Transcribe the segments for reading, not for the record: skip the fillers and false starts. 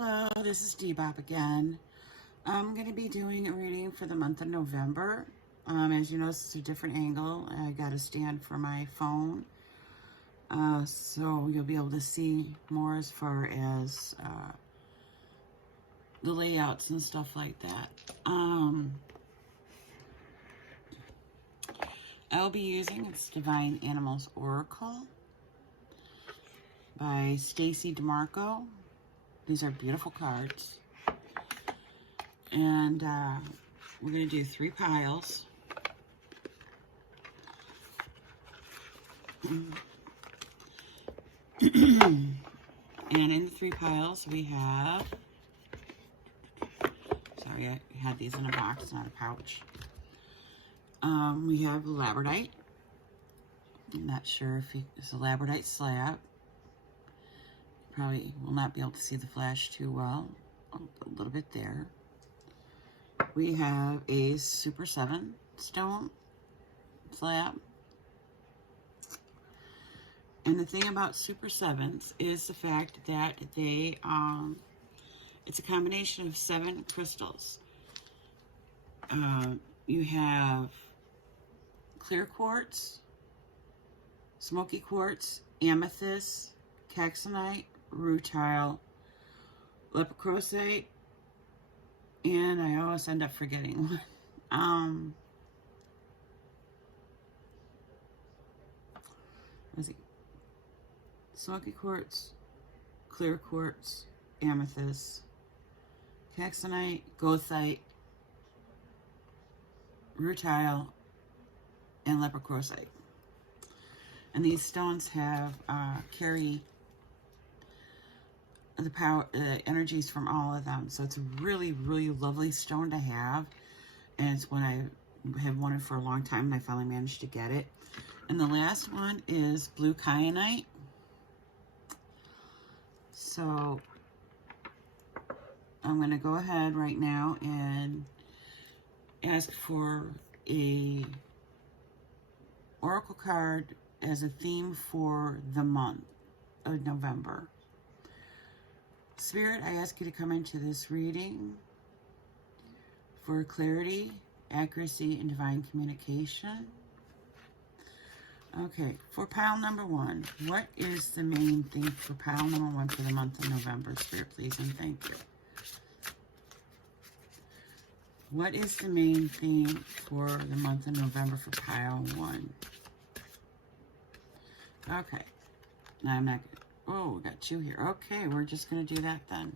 Hello, this is Debop again. I'm going to be doing a reading for the month of November. As you notice, it's a different angle. I got a stand for my phone. So you'll be able to see more as far as the layouts and stuff like that. I'll be using it's Divine Animals Oracle by Stacy DeMarco. These are beautiful cards. And we're going to do 3 piles. And in the 3 piles we have, sorry, I had these in a box, not a pouch. We have labradorite. I'm not sure if it's a labradorite slab. Probably will not be able to see the flash too well. A little bit there. We have a Super 7 stone slab. And the thing about Super 7s is the fact that they, it's a combination of 7 crystals. You have clear quartz, smoky quartz, amethyst, kyanite, rutile, labradorite, and I always end up forgetting one. Let's see. Smoky quartz, clear quartz, amethyst, kyanite, goethite, rutile, and labradorite. And these stones have carry the power, energies from all of them. So it's a really, really lovely stone to have. And it's one I have wanted for a long time, and I finally managed to get it. And the last one is blue kyanite. So I'm going to go ahead right now and ask for a oracle card as a theme for the month of November. Spirit, I ask you to come into this reading for clarity, accuracy, and divine communication. Okay, for pile number 1, what is the main theme for pile number 1 for the month of November? Spirit, please, and thank you. What is the main theme for the month of November for pile 1? Okay, now I'm not... Oh, we got 2 here. Okay, we're just going to do that then.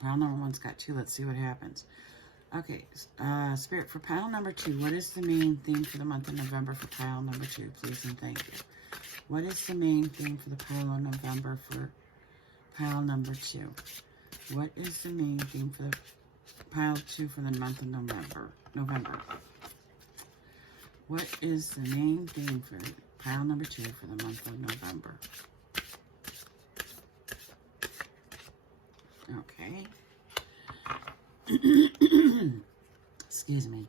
Pile number 1's got 2. Let's see what happens. Okay, Spirit, for pile number 2, what is the main theme for the month of November for pile number 2? Please and thank you. What is the main theme for the pile of November for pile number 2? What is the main theme for the pile 2 for the month of November? What is the main theme for pile number 2 for the month of November? Okay. Excuse me.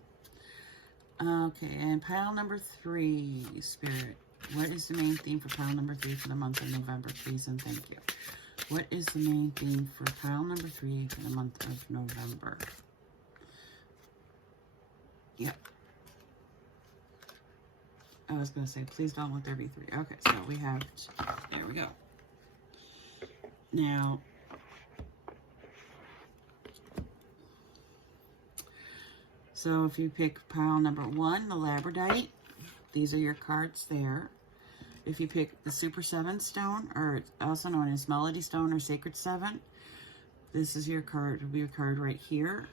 Okay, and pile number 3, Spirit. What is the main theme for pile number 3 for the month of November, please and thank you? What is the main theme for pile number 3 for the month of November? Yep. I was going to say, please don't let there be 3. Okay, so we have, there we go. Now, so if you pick pile number 1, the labradorite, these are your cards there. If you pick the Super 7 stone, or also known as Melody Stone or Sacred 7, this is your card, will be your card right here.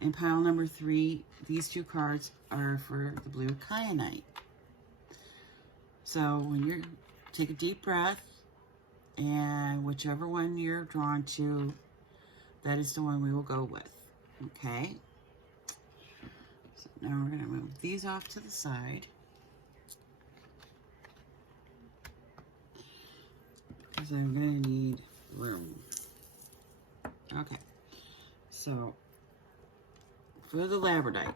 And pile number 3, these 2 cards are for the blue kyanite. So when you take a deep breath, and whichever one you're drawn to, that is the one we will go with. Okay? So now we're going to move these off to the side. Because I'm going to need room. Okay. So, for the labradorite,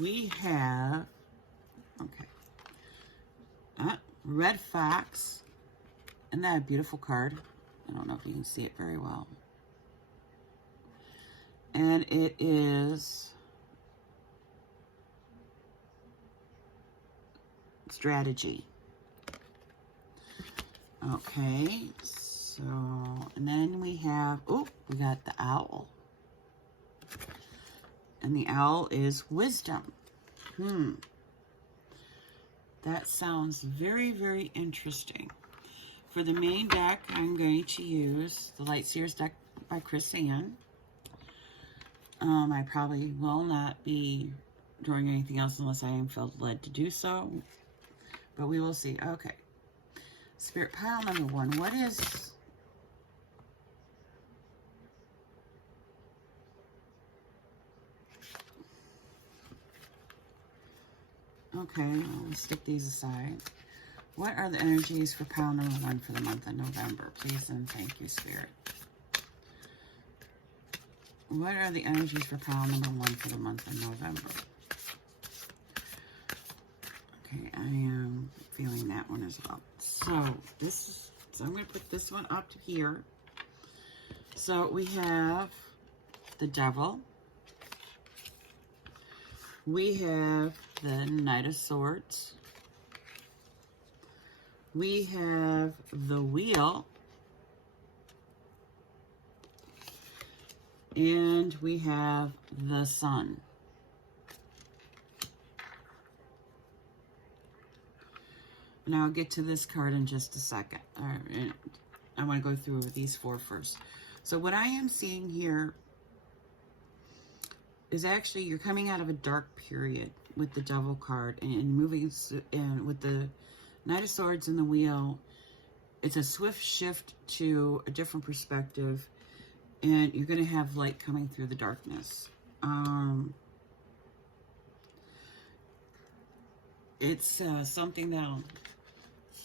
we have, okay, red fox, Isn't that a beautiful card? I don't know if you can see it very well. And it is strategy. Okay, so, and then we have, oh, we got the owl. And the owl is wisdom. That sounds very, very interesting. For the main deck, I'm going to use the Light Seers deck by Chris Ann. I probably will not be doing anything else unless I am felt led to do so. But we will see. Okay. Spirit pile number 1. What is... Okay, I'll stick these aside. What are the energies for pile number 1 for the month of November? Please and thank you, Spirit. What are the energies for pile number 1 for the month of November? Okay, I am feeling that one as well. So I'm going to put this one up to here. So we have the Devil. We have the Knight of Swords. We have the Wheel. And we have the Sun. And I'll get to this card in just a second. I want to go through these 4 first. So what I am seeing here is actually you're coming out of a dark period with the Devil card and moving, and with the Knight of Swords and the Wheel, it's a swift shift to a different perspective, and you're going to have light coming through the darkness. It's something that'll,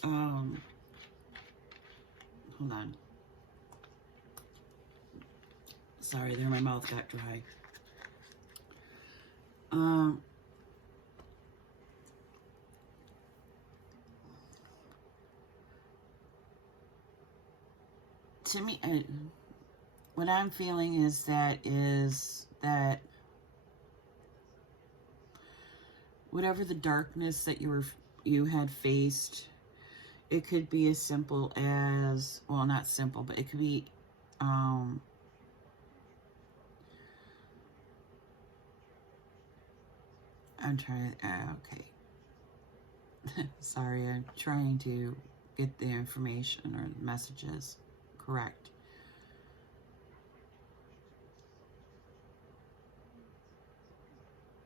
hold on. Sorry, there my mouth got dry. To me, what I'm feeling is that whatever the darkness that you had faced, it could be as simple as, well, not simple, but it could be I'm trying, okay. Sorry, I'm trying to get the information or the messages correct.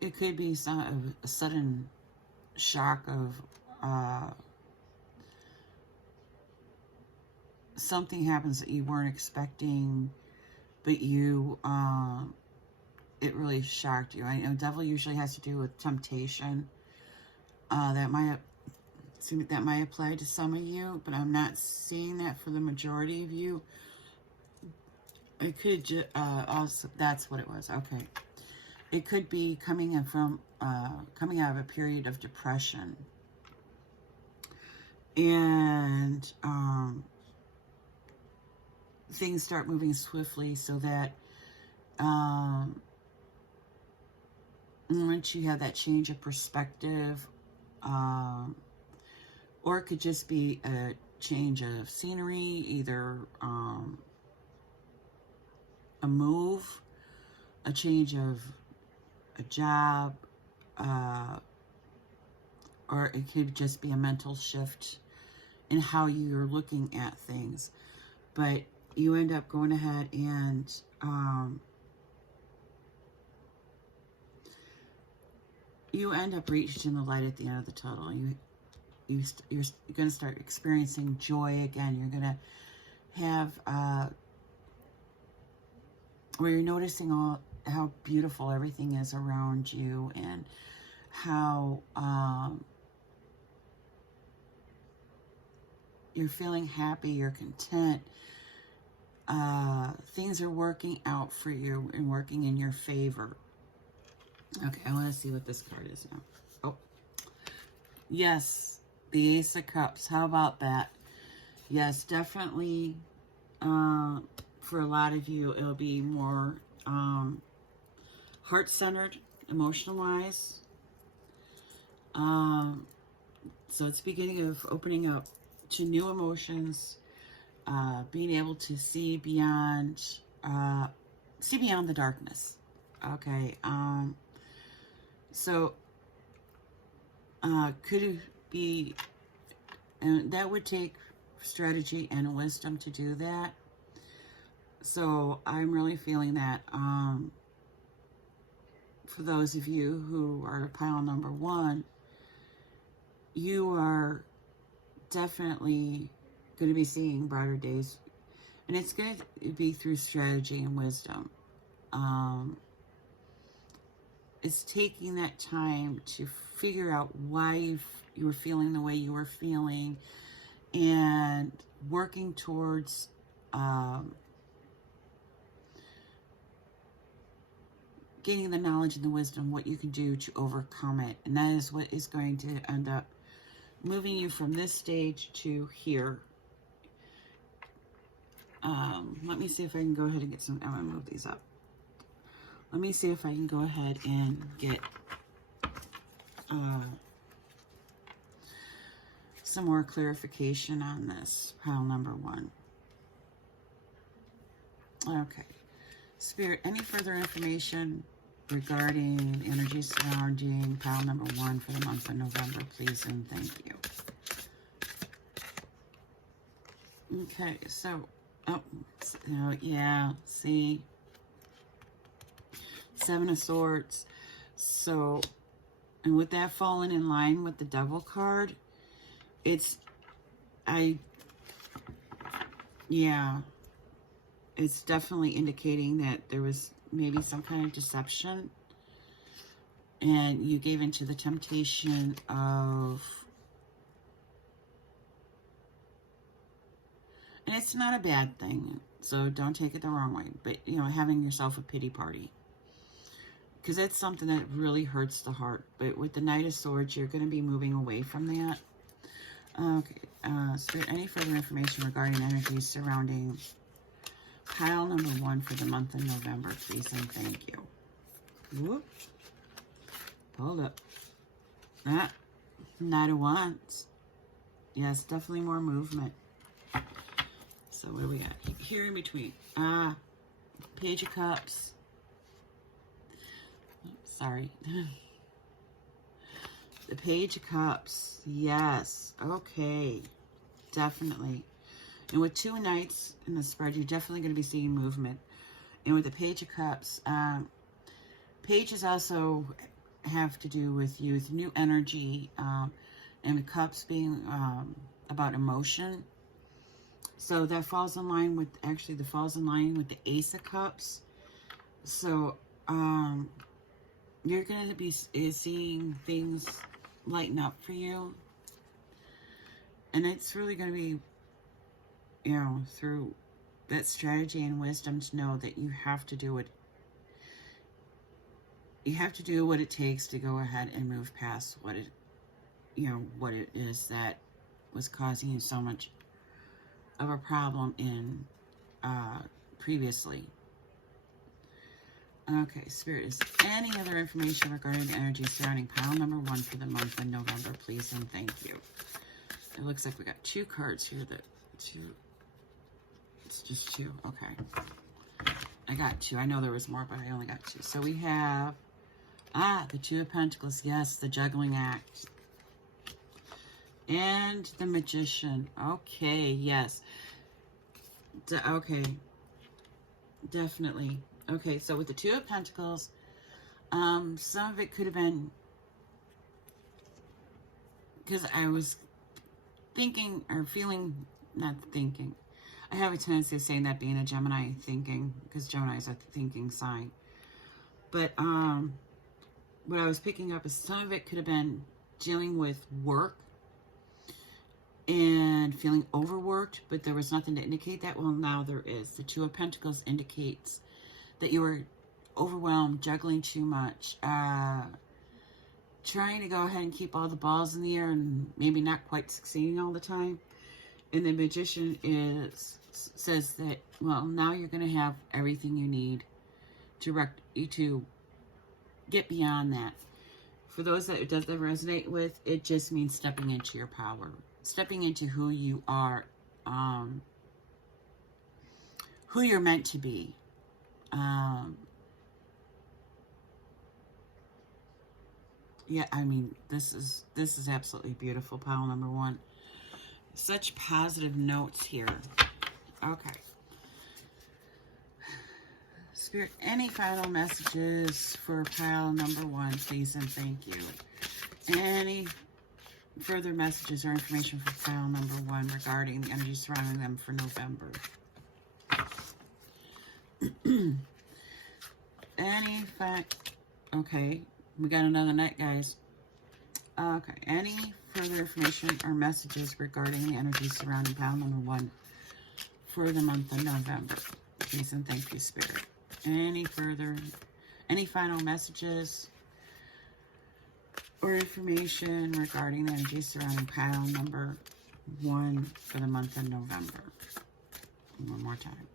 It could be a sudden shock of something happens that you weren't expecting, but you it really shocked you. I know Devil usually has to do with temptation. That might apply to some of you, but I'm not seeing that for the majority of you. It could also, that's what it was. Okay, it could be coming out of a period of depression, and things start moving swiftly, so that once you have that change of perspective, or it could just be a change of scenery, either a move, a change of a job, or it could just be a mental shift in how you're looking at things. But you end up going ahead and you end up reaching the light at the end of the tunnel. You're going to start experiencing joy again. You're going to have where you're noticing how beautiful everything is around you, and how you're feeling happy, you're content. Things are working out for you and working in your favor. Okay, I want to see what this card is now. Oh, yes, the Ace of Cups. How about that? Yes, definitely For a lot of you, it'll be more heart-centered, emotional-wise. So it's beginning of opening up to new emotions, being able to see beyond the darkness. Okay. So could it be, and that would take strategy and wisdom to do that. So I'm really feeling that for those of you who are pile number 1, you are definitely going to be seeing brighter days. And it's going to be through strategy and wisdom. It's taking that time to figure out why you were feeling the way you were feeling, and working towards gaining the knowledge and the wisdom, what you can do to overcome it. And that is what is going to end up moving you from this stage to here. Let me see if I can go ahead and get some, I'm going to move these up. Let me see if I can go ahead and get some more clarification on this pile number 1. Okay. Spirit, any further information regarding energy surrounding pile number 1 for the month of November, please and thank you. Okay, so, yeah, see, 7 of Swords. So, and with that falling in line with the Devil card, it's definitely indicating that there was maybe some kind of deception, and you gave into the temptation of, and it's not a bad thing, so don't take it the wrong way, but, you know, having yourself a pity party, because that's something that really hurts the heart. But with the Knight of Swords, you're going to be moving away from that. Okay, Spirit, any further information regarding energies surrounding pile number 1 for the month of November, please and thank you. Whoop. Hold up. Knight of Wands. Yes, definitely more movement. So what do we got here in between? Page of Cups. Sorry. The Page of Cups. Yes. Okay. Definitely. And with 2 Knights in the spread, you're definitely going to be seeing movement. And with the Page of Cups, pages also have to do with youth, new energy, and the Cups being about emotion. So that falls in line with, actually, that falls in line with the Ace of Cups. So you're going to be seeing things lighten up for you. And it's really going to be, you know, through that strategy and wisdom to know that you have to do it. You have to do what it takes to go ahead and move past what it, you know, what it is that was causing you so much of a problem in previously. Okay, Spirit, is any other information regarding the energy surrounding pile number 1 for the month of November, please and thank you. It looks like we got 2 cards here that, 2, it's just 2, okay. I got 2, I know there was more, but I only got 2. So we have, the 2 of Pentacles, yes, the juggling act. And the Magician, okay, yes. Okay, definitely. Okay, so with the 2 of Pentacles, some of it could have been, because I was thinking, or feeling, not thinking. I have a tendency of saying that being a Gemini thinking, because Gemini is a thinking sign. But what I was picking up is some of it could have been dealing with work and feeling overworked, but there was nothing to indicate that. Well, now there is. The 2 of Pentacles indicates that you were overwhelmed, juggling too much, trying to go ahead and keep all the balls in the air and maybe not quite succeeding all the time. And the Magician says that, well, now you're going to have everything you need to get beyond that. For those that it doesn't resonate with, it just means stepping into your power, stepping into who you are, who you're meant to be. Yeah, I mean, this is absolutely beautiful, pile number 1. Such positive notes here. Okay. Spirit, any final messages for pile number 1, please and thank you. Any further messages or information for pile number 1 regarding the energy surrounding them for November? Okay, we got another night, guys. Okay, any further information or messages regarding the energy surrounding pile number 1 for the month of November? Please and thank you, Spirit. Any final messages or information regarding the energy surrounding pile number 1 for the month of November? One more time.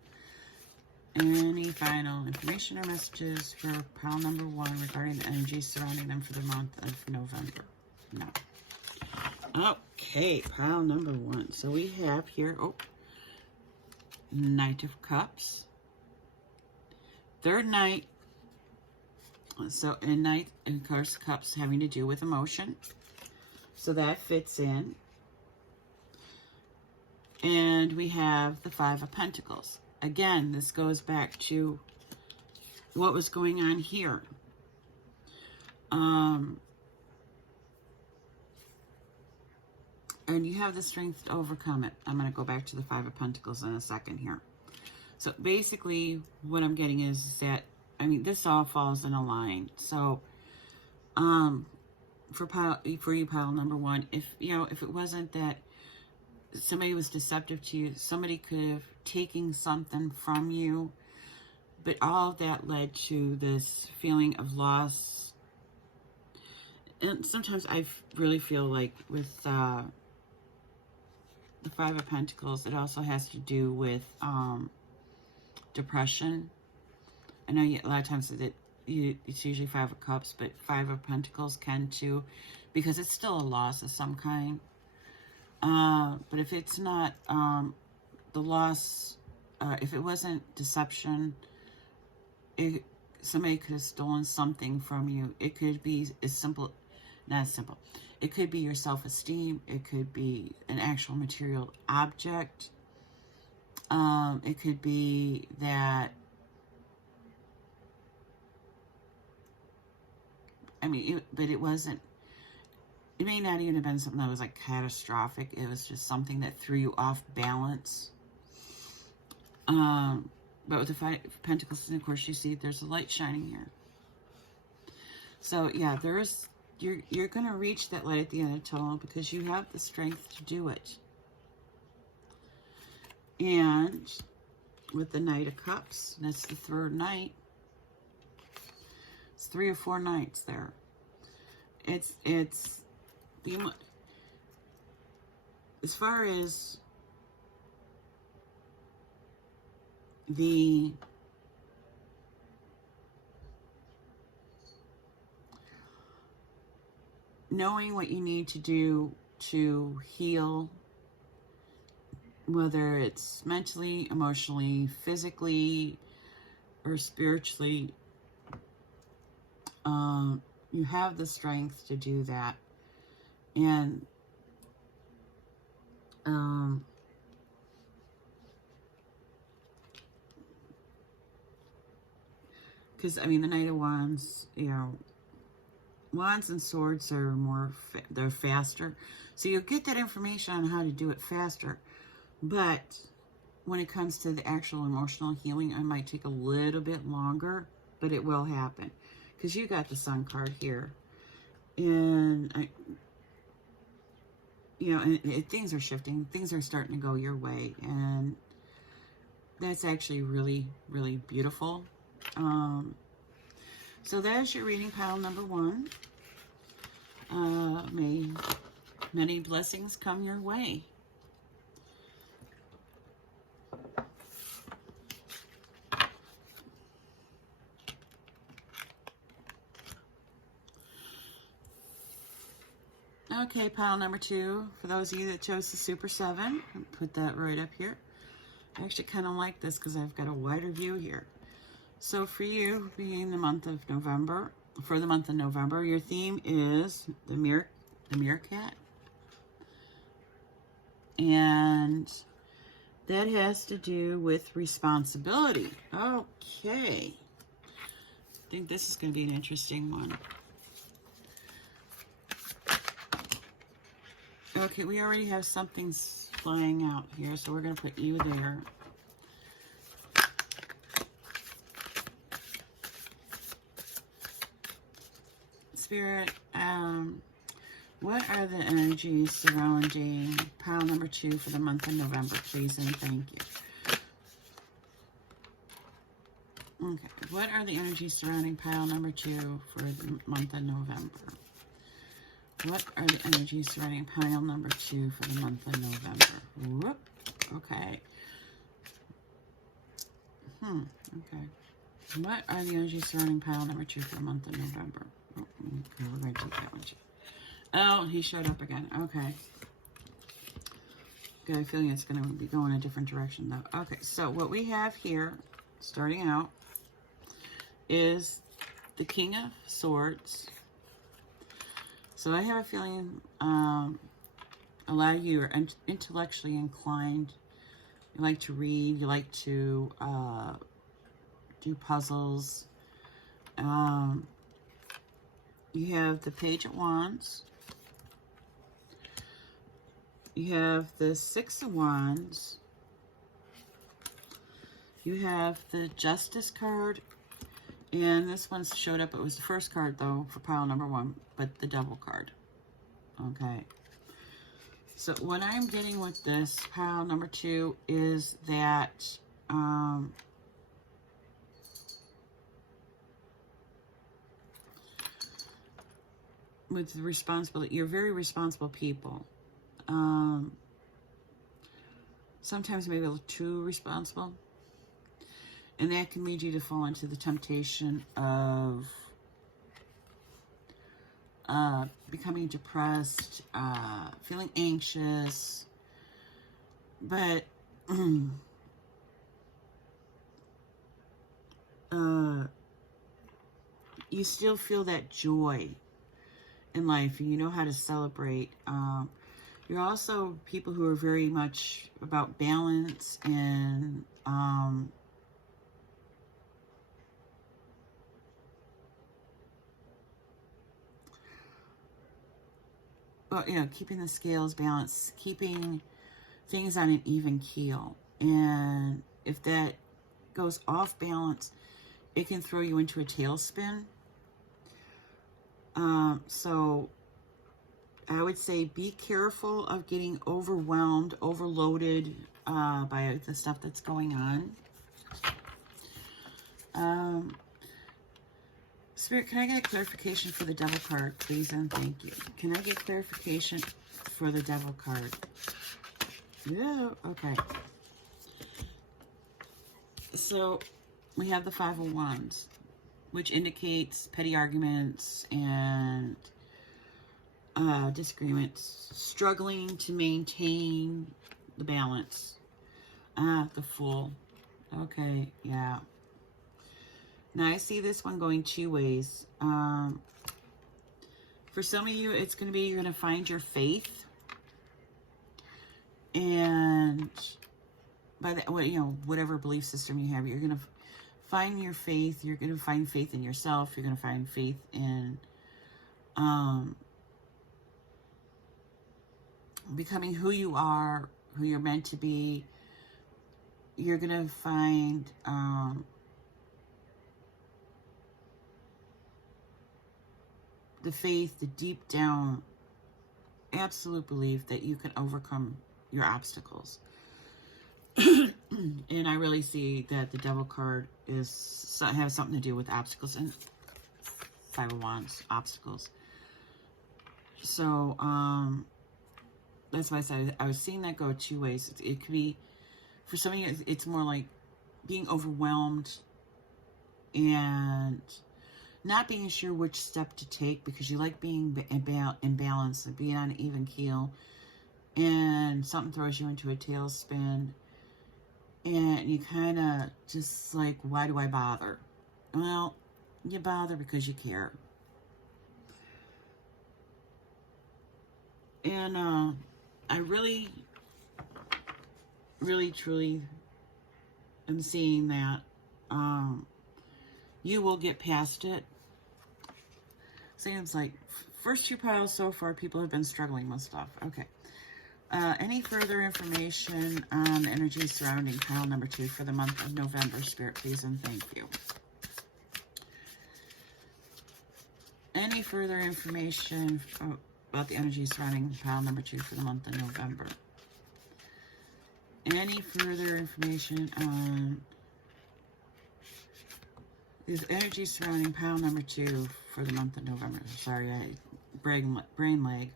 Any final information or messages for pile number 1 regarding the energy surrounding them for the month of November? No. Okay, pile number 1. So we have here, Knight of Cups. Third Knight. So, and Knight, and of course, Cups having to do with emotion. So that fits in. And we have the 5 of Pentacles. Again, this goes back to what was going on here. And you have the strength to overcome it. I'm going to go back to the 5 of Pentacles in a second here. So basically, what I'm getting is that, I mean, this all falls in a line. So, for you, pile number 1, if it wasn't that somebody was deceptive to you, somebody could have taken something from you, but all of that led to this feeling of loss. And sometimes I really feel like with the 5 of Pentacles, it also has to do with depression. I know a lot of times that it's usually 5 of Cups, but 5 of Pentacles can too, because it's still a loss of some kind. But if it's not the loss, if it wasn't deception, somebody could have stolen something from you. It could be as simple, not as simple. It could be your self-esteem. It could be an actual material object. It could be that, I mean, but it wasn't, it may not even have been something that was like catastrophic. It was just something that threw you off balance. But with the 5 of Pentacles, and of course, you see there's a light shining here. So yeah, you're going to reach that light at the end of the tunnel because you have the strength to do it. And with the Knight of Cups, that's the 3rd night. It's 3 or 4 nights there. It's as far as the knowing what you need to do to heal, whether it's mentally, emotionally, physically, or spiritually, you have the strength to do that. And because I mean, the Knight of Wands, Wands and Swords are they're faster. So you'll get that information on how to do it faster. But when it comes to the actual emotional healing, it might take a little bit longer, but it will happen. Because you got the Sun card here. And, things are shifting. Things are starting to go your way. And that's actually really, really beautiful. So there's your reading, pile number 1. May many blessings come your way. Okay, pile number 2. For those of you that chose the Super 7, I'll put that right up here. I actually kind of like this because I've got a wider view here. So for you, being the month of November, your theme is the meerkat. And that has to do with responsibility. Okay. I think this is going to be an interesting one. Okay, we already have something flying out here, so we're going to put you there. Spirit, what are the energies surrounding pile number 2 for the month of November, please and thank you. Okay, what are the energies surrounding pile number 2 for the month of November? What are the energies surrounding pile number 2 for the month of November? Whoop. Okay. Okay. What are the energies surrounding pile number 2 for the month of November? Oh, okay, we're going to take that one too. Oh, he showed up again. Okay. Got a feeling it's going to be going a different direction though. Okay, so what we have here, starting out, is the King of Swords. So I have a feeling a lot of you are intellectually inclined. You like to read. You like to do puzzles. You have the Page of Wands. You have the 6 of Wands. You have the Justice card. And this one showed up. It was the first card, though, for pile number 1, but the Devil card. Okay. So what I'm getting with this pile number 2 is that with the responsibility, you're very responsible people. Sometimes maybe a little too responsible. And that can lead you to fall into the temptation of becoming depressed, feeling anxious. But you still feel that joy in life, and you know how to celebrate. You're also people who are very much about balance and well, you know, keeping the scales balanced, keeping things on an even keel. And if that goes off balance, it can throw you into a tailspin. So I would say be careful of getting overwhelmed, overloaded by the stuff that's going on. Spirit, can I get a clarification for the Devil card, please, and thank you. Can I get clarification for the Devil card? Yeah, okay. So we have the 5 of Wands, which indicates petty arguments and disagreements, struggling to maintain the balance. The Fool. Okay, yeah. Now, I see this one going 2 ways. For some of you, it's going to be you're going to find your faith. And by the, you know, whatever belief system you have, you're going to find your faith. You're going to find faith in yourself. You're going to find faith in becoming who you are, who you're meant to be. You're going to find the faith, the deep down absolute belief that you can overcome your obstacles. And I really see that the Devil card has something to do with obstacles and 5 of Wands, obstacles. So that's why I said I was seeing that go 2 ways. It could be, for some of you, it's more like being overwhelmed and not being sure which step to take because you like being in balance and being on an even keel, and something throws you into a tailspin, and you kind of just like, why do I bother? Well, you bother because you care. And I really, really, truly am seeing that you will get past it. Seems like first two piles so far, people have been struggling with stuff. Okay. Any further information on the energy surrounding pile number 2 for the month of November, Spirit, please and thank you. Any further information about the energy surrounding pile number 2 for the month of November? Any further information on the energy surrounding pile number 2 for the month of November? Sorry, brain lag.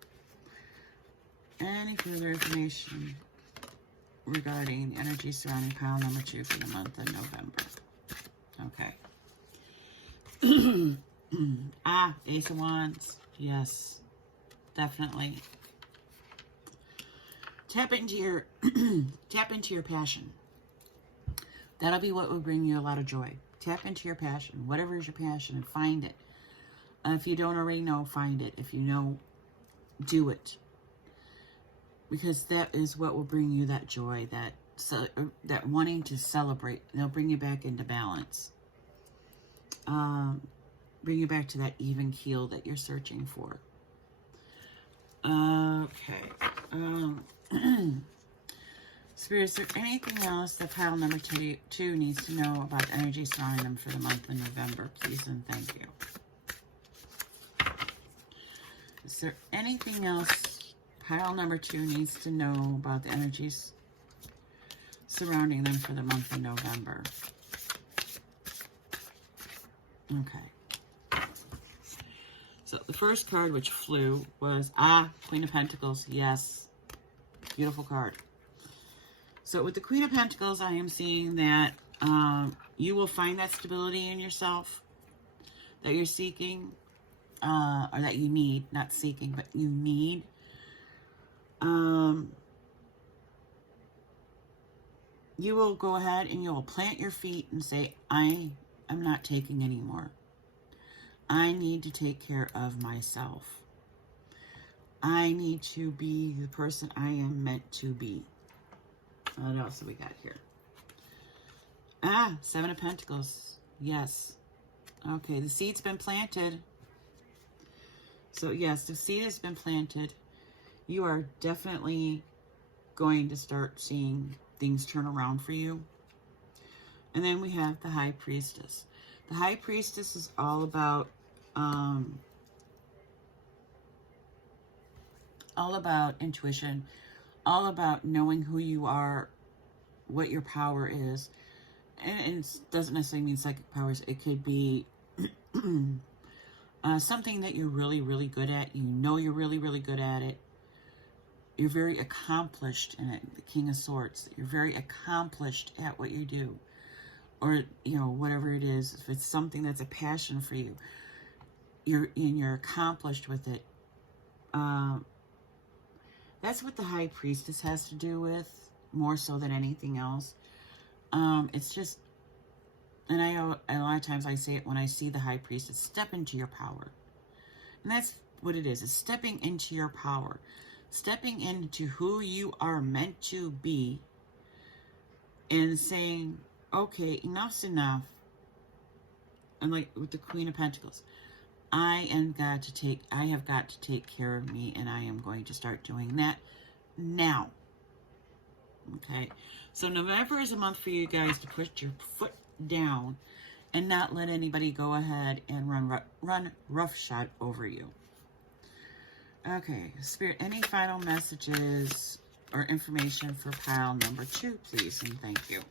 Any further information regarding the energy surrounding pile number 2 for the month of November? Okay. Ace of Wands. Yes, definitely. Tap into your passion. That'll be what will bring you a lot of joy. Tap into your passion. Whatever is your passion, and find it. If you don't already know, find it. If you know, do it. Because that is what will bring you that joy, that wanting to celebrate. They'll bring you back into balance. Bring you back to that even keel that you're searching for. Okay. Spirit, is there anything else that pile number 2 needs to know about the energy surrounding them for the month of November, please and thank you? Is there anything else pile number 2 needs to know about the energies surrounding them for the month of November? Okay. So the first card which flew was, Queen of Pentacles. Yes. Beautiful card. So with the Queen of Pentacles, I am seeing that you will find that stability in yourself that you're seeking, or that you need, not seeking, but you need. You will go ahead and you will plant your feet and say, I am not taking anymore. I need to take care of myself. I need to be the person I am meant to be. What else do we got here? 7 of Pentacles. Yes. Okay, the seed's been planted. So yes, the seed has been planted. You are definitely going to start seeing things turn around for you. And then we have the High Priestess. The High Priestess is all about intuition, all about knowing who you are, what your power is. And it doesn't necessarily mean psychic powers. It could be something that you're really, really good at. You know you're really, really good at it. You're very accomplished in it. The King of Swords. You're very accomplished at what you do. Or, you know, whatever it is. If it's something that's a passion for you, you're accomplished with it. That's what the High Priestess has to do with, more so than anything else. It's just, and a lot of times I say it when I see the High Priestess, step into your power. And that's what it is. It's stepping into your power. Stepping into who you are meant to be. And saying, okay, enough's enough. And like with the Queen of Pentacles, I have got to take care of me, and I am going to start doing that now. Okay, so November is a month for you guys to put your foot down and not let anybody go ahead and run roughshod over you. Okay, Spirit, any final messages or information for pile number 2, please, and thank you.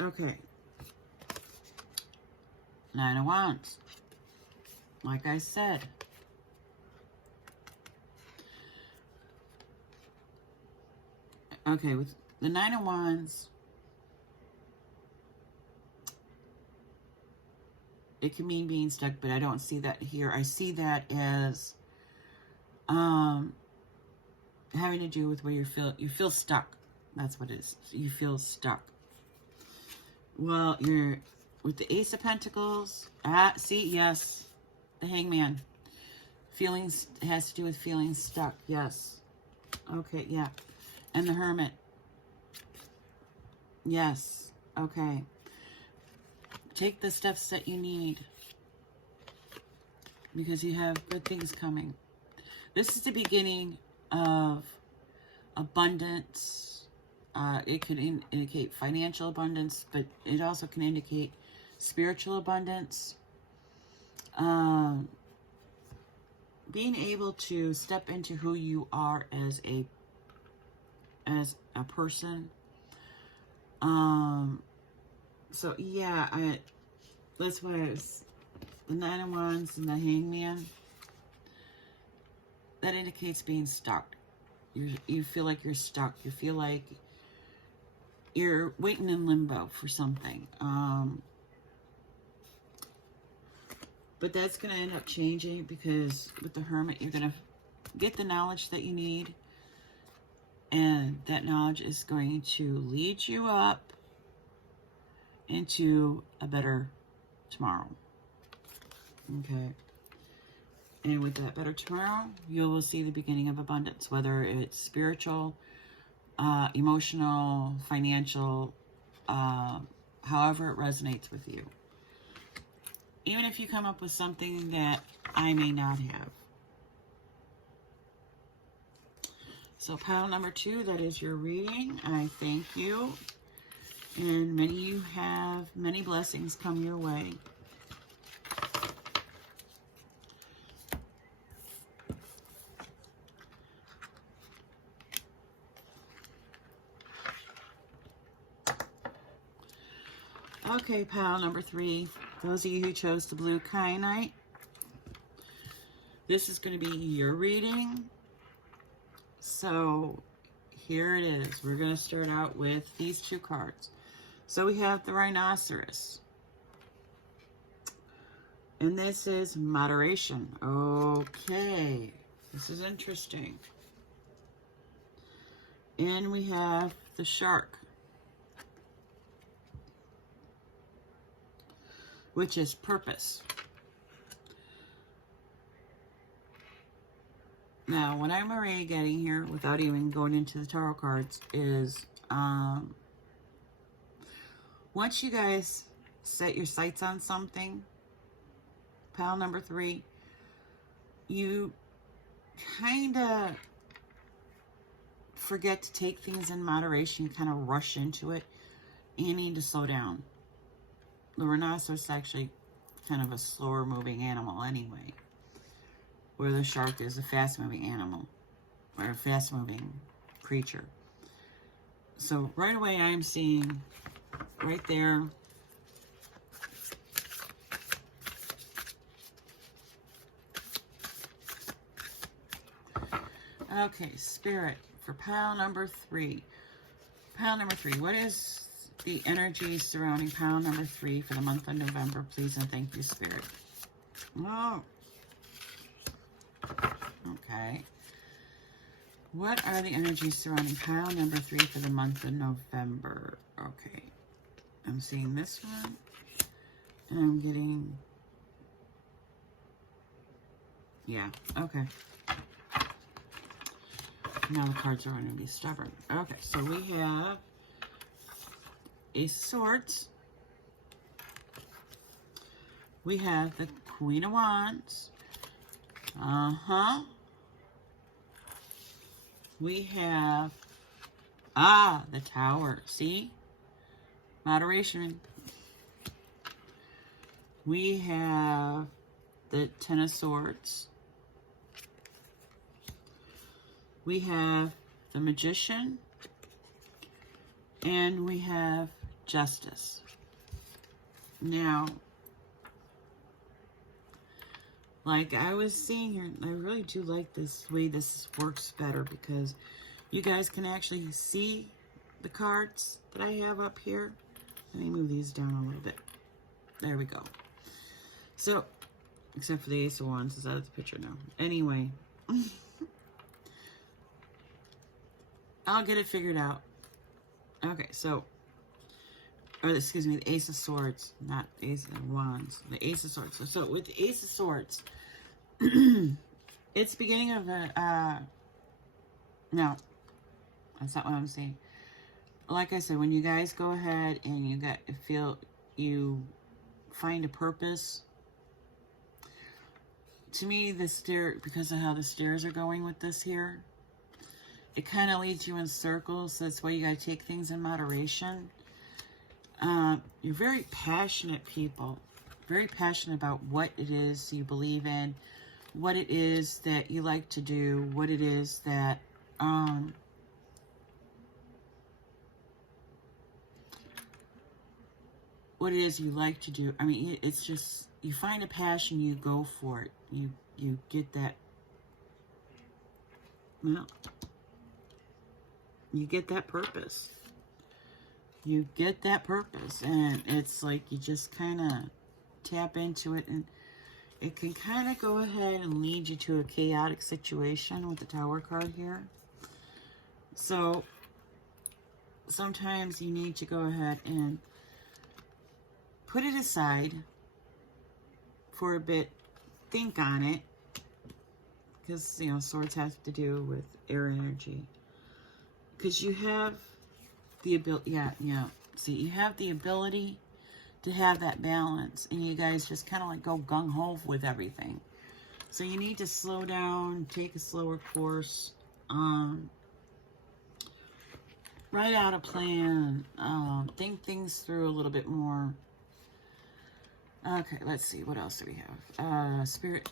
Okay. 9 of Wands. Like I said. Okay, with the 9 of Wands, it can mean being stuck, but I don't see that here. I see that as having to do with where you feel stuck. That's what it is. You feel stuck. Well, you're with the Ace of Pentacles. See, yes, the Hangman. Feelings has to do with feeling stuck. Yes. Okay, yeah. And the Hermit. Yes. Okay. Take the steps that you need, because you have good things coming. This is the beginning of abundance. It could indicate financial abundance, but it also can indicate spiritual abundance. Being able to step into who you are as a person. So yeah, that's why I was the Nine of Wands and the Hangman. That indicates being stuck. You feel like you're stuck. You feel like you're waiting in limbo for something. But that's going to end up changing, because with the Hermit, you're going to get the knowledge that you need. And that knowledge is going to lead you up into a better tomorrow. Okay. And with that better tomorrow, you will see the beginning of abundance, whether it's spiritual, emotional, financial, however it resonates with you. Even if you come up with something that I may not have. So pile number 2, that is your reading. I thank you. And many of you have many blessings come your way. Okay, pile number 3. Those of you who chose the blue kyanite, this is going to be your reading. So here it is. We're going to start out with these 2 cards. So we have the rhinoceros. And this is moderation. Okay. This is interesting. And we have the shark, which is purpose. Now, what I'm already getting here, without even going into the tarot cards, is once you guys set your sights on something, pile number 3, you kind of forget to take things in moderation. You kind of rush into it, and you need to slow down. The rhinoceros is actually kind of a slower moving animal anyway, where the shark is a fast moving animal, or a fast moving creature. So right away I'm seeing right there, okay, Spirit, for pile number 3. Pile number 3, what is the energy surrounding pile number 3 for the month of November, please and thank you, Spirit. Oh. Okay. What are the energies surrounding pile number 3 for the month of November? Okay. I'm seeing this one. And I'm getting... yeah. Okay. Now the cards are going to be stubborn. Okay. So we have Ace of Swords. We have the Queen of Wands. We have, the Tower. See? Moderation. We have the Ten of Swords. We have the Magician. And we have Justice. Now, like I was saying here, I really do like this way this works better, because you guys can actually see the cards that I have up here. Let me move these down a little bit. There we go. So, except for the Ace of Wands is out of the picture now. Anyway, I'll get it figured out. Okay, so, or excuse me, the Ace of Swords, not Ace of Wands, the Ace of Swords. So with the Ace of Swords, it's beginning of a, no, that's not what I'm saying. Like I said, when you guys go ahead and you find a purpose, to me, because of how the stairs are going with this here, it kind of leads you in circles. So that's why you got to take things in moderation. You're very passionate people, very passionate about what it is you believe in, what it is that you like to do, what it is that, what it is you like to do. I mean, it's just, you find a passion, you go for it. You get that, well, you get that purpose. You get that purpose, and it's like you just kind of tap into it, and it can kind of go ahead and lead you to a chaotic situation with the Tower card here. So sometimes you need to go ahead and put it aside for a bit, think on it, because, you know, swords have to do with air energy. Because you have the ability, yeah. See, you have the ability to have that balance, and you guys just kind of like go gung-ho with everything. So you need to slow down, take a slower course, write out a plan, think things through a little bit more. Okay, let's see, what else do we have? Spirit,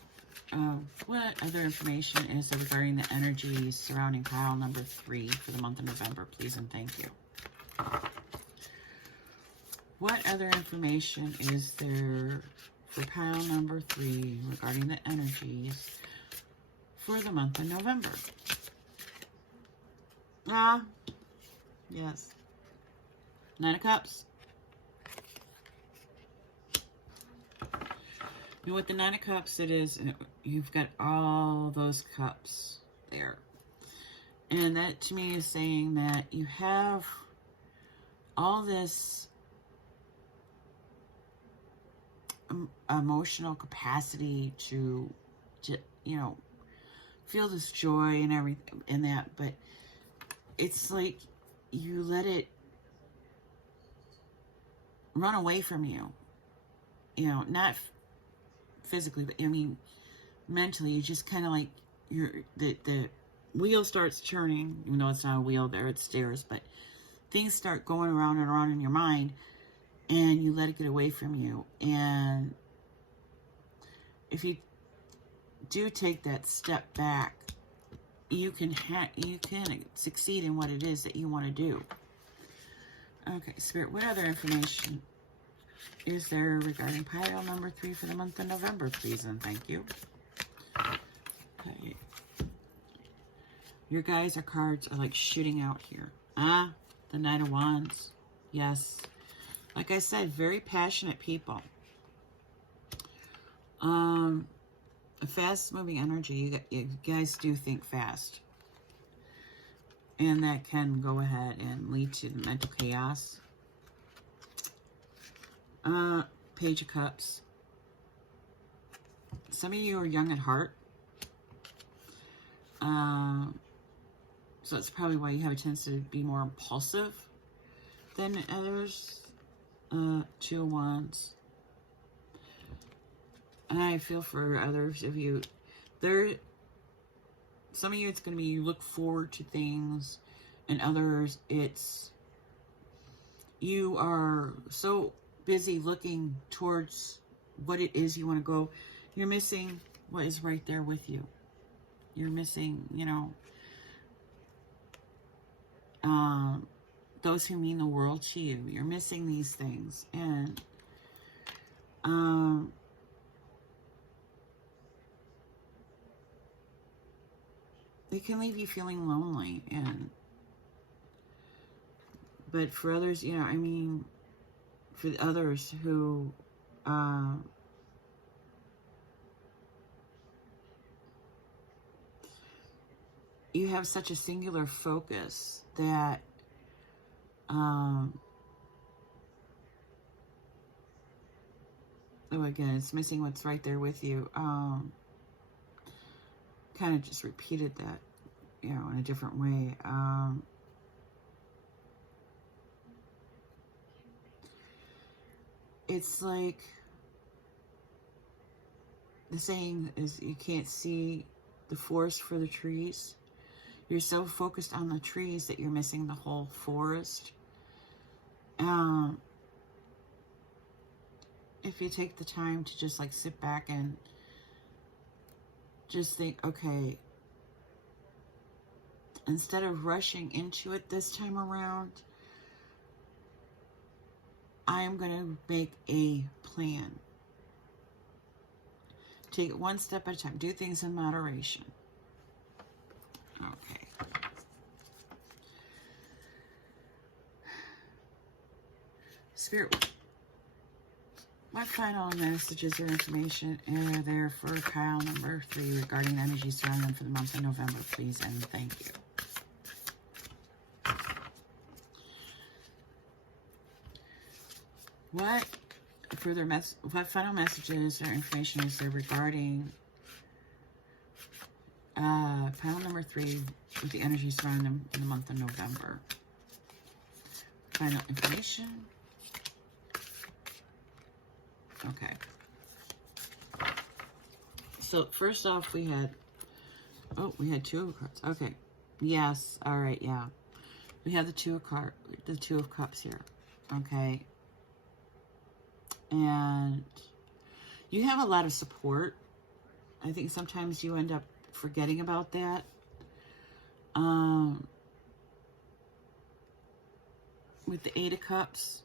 what other information is there regarding the energies surrounding pile number 3 for the month of November, please and thank you. What other information is there for pile number 3 regarding the energies for the month of November? Yes. 9 of Cups. And with the 9 of Cups, it is, you've got all those cups there. And that to me is saying that you have all this emotional capacity to, you know, feel this joy and everything and that, but it's like you let it run away from you. You know, not physically, but I mean mentally. You just kind of like, the wheel starts turning, even though it's not a wheel there, it's stairs, but things start going around and around in your mind, and you let it get away from you. And if you do take that step back, you can succeed in what it is that you want to do. Okay, Spirit, what other information is there regarding pile number 3 for the month of November, please and thank you. Okay. Your guys' cards are like shooting out here. The Knight of Wands. Yes. Like I said, very passionate people. A fast-moving energy. You guys do think fast. And that can go ahead and lead to the mental chaos. Page of Cups. Some of you are young at heart. So that's probably why you have a tendency to be more impulsive than others. 2 of Wands. And I feel for others of you. Some of you, it's going to be you look forward to things, and others, it's you are so busy looking towards what it is you want to go. You're missing what is right there with you. You're missing, you know, those who mean the world to you. You're missing these things, and it can leave you feeling lonely. But for others, you know, I mean, for others who you have such a singular focus that oh, again, it's missing what's right there with you. Kind of just repeated that, you know, in a different way. It's like the saying is, you can't see the forest for the trees. You're so focused on the trees that you're missing the whole forest. If you take the time to just like sit back and just think, okay, instead of rushing into it this time around, I am going to make a plan. Take it one step at a time. Do things in moderation. Okay. Spirit, what final messages or information are there for pile number 3 regarding energy surrounding them for the month of November, please, and thank you. What final messages or information is there regarding pile number 3 with the energy surrounding them in the month of November? Final information. Okay. So first off, we had 2 of cards. Okay. Yes. All right. Yeah. We have the 2 of cups here. Okay. And you have a lot of support. I think sometimes you end up forgetting about that. With the 8 of Cups,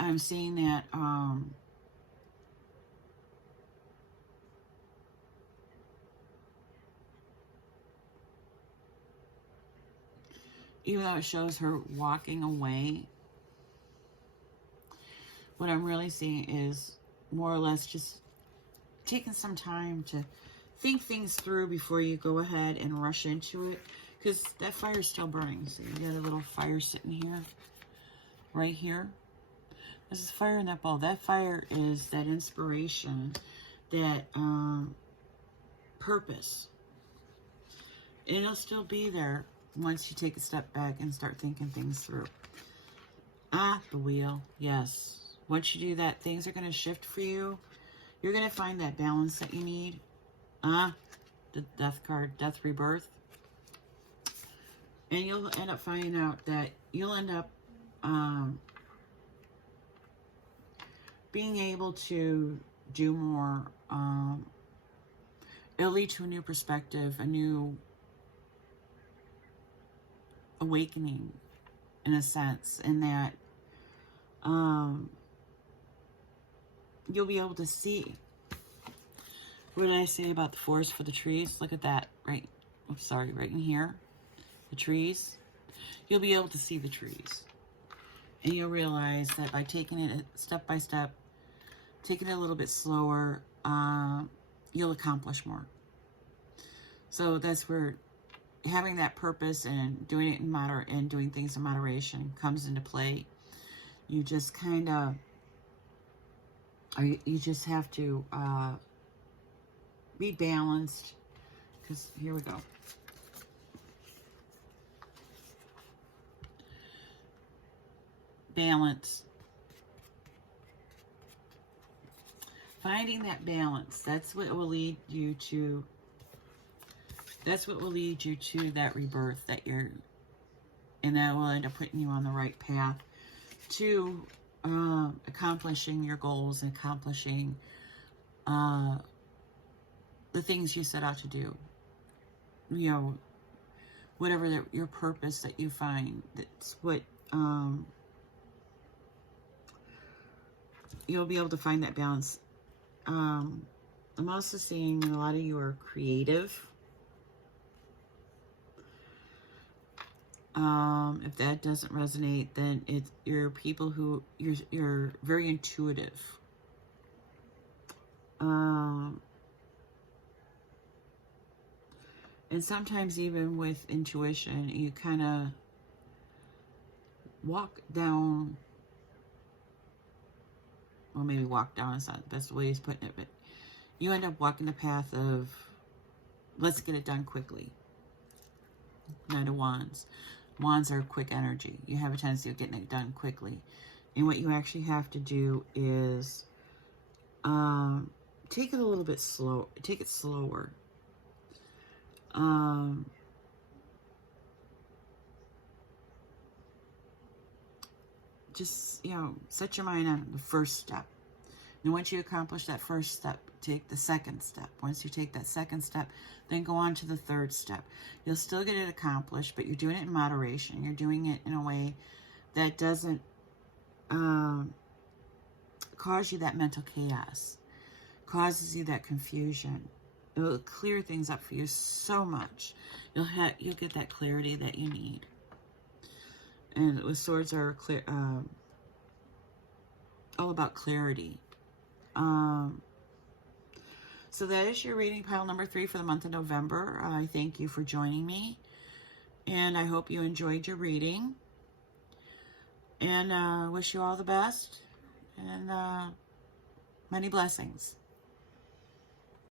I'm seeing that even though it shows her walking away, what I'm really seeing is more or less just taking some time to think things through before you go ahead and rush into it, because that fire's still burning. So you got a little fire sitting here, right here. This is fire in that ball. That fire is that inspiration, that purpose. And it'll still be there once you take a step back and start thinking things through. The wheel. Yes. Once you do that, things are going to shift for you. You're going to find that balance that you need. The death card, death, rebirth. And you'll end up finding out that you'll end up being able to do more. It'll lead to a new perspective, a new awakening, in a sense, in that you'll be able to see. What did I say about the forest for the trees? Look at that, right? I'm sorry, right in here. The trees. You'll be able to see the trees. And you'll realize that by taking it step by step, taking it a little bit slower, you'll accomplish more. So that's where having that purpose and doing it in doing things in moderation comes into play. You just kind of, you just have to be balanced, because here we go. Balance. Finding that balance. That's what will lead you to. That's what will lead you to that rebirth that you're, and that will end up putting you on the right path to accomplishing your goals and accomplishing the things you set out to do. You know, whatever your purpose that you find, that's what you'll be able to find that balance. I'm also seeing a lot of you are creative. If that doesn't resonate, then you're people who you're very intuitive. And sometimes even with intuition, you kind of walk down, well, maybe walk down is not the best way of putting it, but you end up walking the path of, let's get it done quickly. Knight of Wands. Wands are quick energy. You have a tendency of getting it done quickly. And what you actually have to do is take it a little bit slow. Take it slower. Just, you know, set your mind on the first step. And once you accomplish that first step, take the second step. Once you take that second step, then go on to the third step. You'll still get it accomplished, but you're doing it in moderation. You're doing it in a way that doesn't cause you that mental chaos, causes you that confusion. It will clear things up for you so much. You'll get that clarity that you need. And with swords are clear, all about clarity. So that is your reading, pile number 3 for the month of November. I thank you for joining me, and I hope you enjoyed your reading. And wish you all the best, and many blessings.